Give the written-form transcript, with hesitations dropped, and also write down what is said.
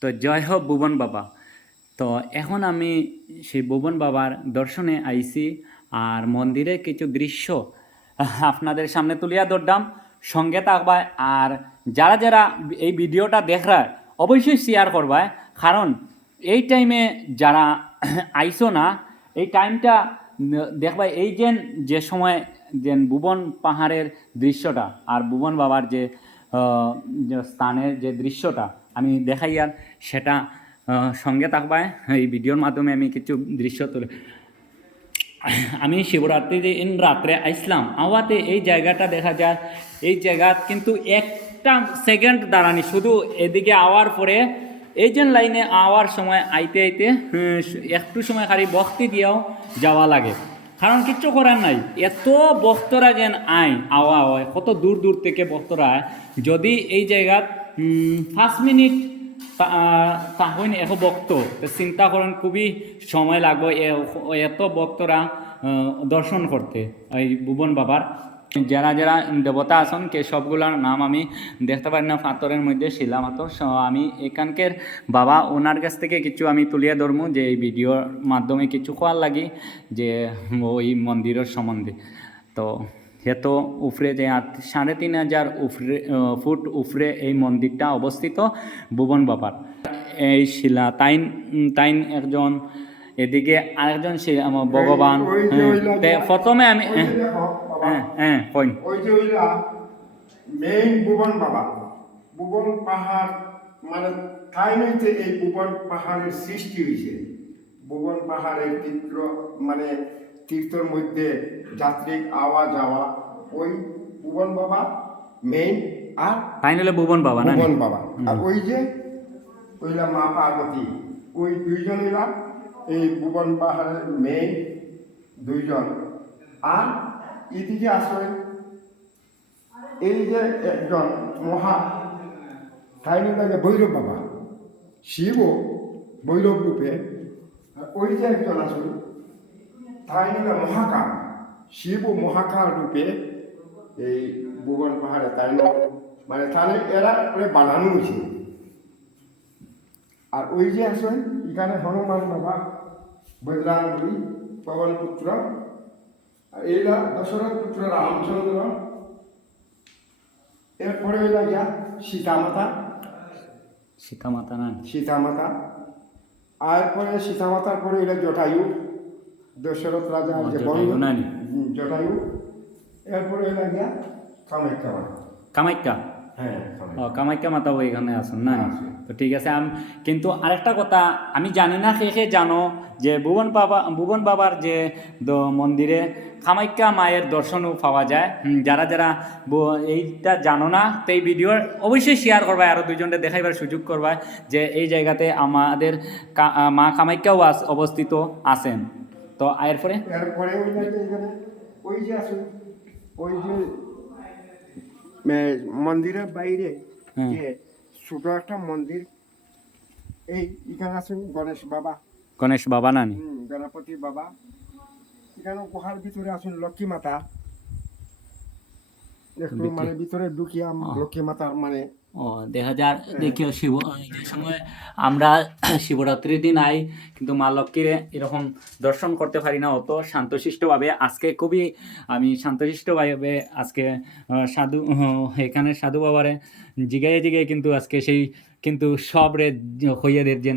তো জয় হোক ভুবন বাবা। তো এখন আমি সেই ভুবন বাবার দর্শনে আইছি, আর মন্দিরের কিছু দৃশ্য আপনাদের সামনে তুলিয়া ধরলাম। সঙ্গে থাকবায়, আর যারা যারা এই ভিডিওটা দেখরা অবশ্যই শেয়ার করবায়, কারণ এই টাইমে যারা আইসো না, এই টাইমটা দেখবা এই যে সময় যে ভুবন পাহাড়ের দৃশ্যটা আর ভুবন বাবার যে স্থানের যে দৃশ্যটা আমি দেখাই, আর সেটা সঙ্গে থাকবায়। এই ভিডিওর মাধ্যমে আমি কিছু দৃশ্য তুলে, আমি শিবরাত্রির দিন রাত্রে আইসলাম আওয়াতে এই জায়গাটা দেখা যায়। এই জায়গা কিন্তু একটা সেকেন্ড দাঁড়ানি, শুধু এদিকে আওয়ার পরে এই যে লাইনে আওয়ার সময় আইতে আইতে একটু সময় খালি বক্তি দিয়েও যাওয়া লাগে, কারণ কিচ্ছু করার নাই। এত ভক্তরা যেন আওয়া হয়, কত দূর দূর থেকে ভক্তরা আয়। যদি এই জায়গাত 5 মিনিট তাহলে এত ভক্ত চিন্তা করেন, খুবই সময় লাগবে এত ভক্তরা দর্শন করতে এই ভুবন বাবার। যারা যারা দেবতা আছেন কে সবগুলার নাম আমি দেখতে পারি না, পাথরের মধ্যে শিলা পাথর। আমি এখানকার বাবা ওনার কাছ থেকে কিছু আমি তুলিয়া ধরবো, যে এই ভিডিওর মাধ্যমে কিছু খোয়ার লাগি যে ওই মন্দিরের সম্বন্ধে। তো এত উপরে যে 3,500 ফুট উপরে এই মন্দিরটা অবস্থিত ভুবন বাবার। এই শিলা তাইন একজন, এদিকে আরেকজন ভগবান। প্রথমে আমি কইন ওই যে ওইলা মেইন ভুবন বাবা, ভুবন পাহাড় মানে তাই নইতে এই ভুবন পাহাড়ের সৃষ্টি হয়েছে। ভুবন পাহাড়ের চিত্র মানে তীর্থর মধ্যে যাত্রিক আওয়া যাওয়া, ওই ভুবন বাবা মেইন। আর তাই নিলে ভুবন বাবা না, ভুবন বাবা। আর ওই যে ওইলা মা পার্বতী, ওই দুইজনেরা এই ভুবন পাহাড়ের মেইন দুইজন। আর এদিকে আসলে এই যে একজন মহা তাই লাগে ভৈরব বাবা, শিবও ভৈরব রূপে। ওই যে একজন আসল তাই নাকি মহাকাল, শিবও মহাকাল রূপে এই ভুবন পাহাড়ে তাই মানে তাহলে এরা বানানো হয়েছে। আর ওই যে আসেন এখানে হনুমান বাবা, বজরাঙ্গবলী, পবন পুত্র, আর এইটা দশরথ পুত্র রামচন্দ্র। এরপরে ওইলা গিয়া সীতামাতা, সীতামাতা না, সীতামাতা। আর পরে সীতামাতার পরে এলা জটায়ু, দশরথ রাজার যে বন্ধু জটায়ু। এরপরে এলা গিয়া কামাখ্যা মাতা। কামাখ্যা, হ্যাঁ কামাখ্যা মাতা ওইখানে আসুন না। তো ঠিক আছে। কিন্তু আরেকটা কথা আমি জানি না, কে জানো যে ভুবন বাবার যে মন্দিরে কামাখ্যা মায়ের দর্শনও পাওয়া যায়। যারা যারা এইটা জানো না, তো এই ভিডিওর অবশ্যই শেয়ার করবা, আরও দুইজনকে দেখাইবার সুযোগ করবা যে এই জায়গাতে আমাদের মা কামাখ্যাও অবস্থিত আছেন। তো এরপরে ওই যে আসুন ওই যে মন্দিরের বাইরে যে ছোট একটা মন্দির, এই এখানে আছেন গণেশ বাবা নানি, গণপতি বাবা। এখানে গুহার ভিতরে আছেন লক্ষ্মী মাতা। একটু মানে ভিতরে ঢুকিয়া লক্ষ্মী মাতার মানে দেখা যায়। দেখিও শিব যে সময় আমরা শিবরাত্রির দিন আই, কিন্তু মা লক্ষ্মীর এরকম দর্শন করতে পারি না অত শান্তশিষ্টভাবে। আজকে খুবই আমি শান্তশিষ্টভাবে আজকে এখানে সাধু বাবারে জিগাইয়ে কিন্তু আজকে সেই কিন্তু সব রে হইয়াদের যে